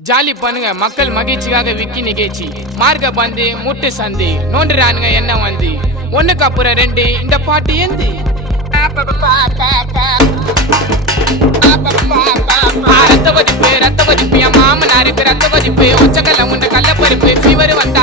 jolly பண்ணுங்க மக்கள் மகிழ்ச்சிக்காக விக்கி நிகழ்ச்சி மார்க்க பந்து முட்டு சந்தி நோண்டுறானுங்க என்ன வந்து ஒண்ணுக்கு அப்புறம் ரெண்டு இந்த பாட்டு ஏந்து ரத்த வதிப்பு என் மாமனாருக்கு ரத்த வதிப்பு உச்சக்கல்ல உண்ட கள்ளப்பருப்பு ஃபீவர் வந்தா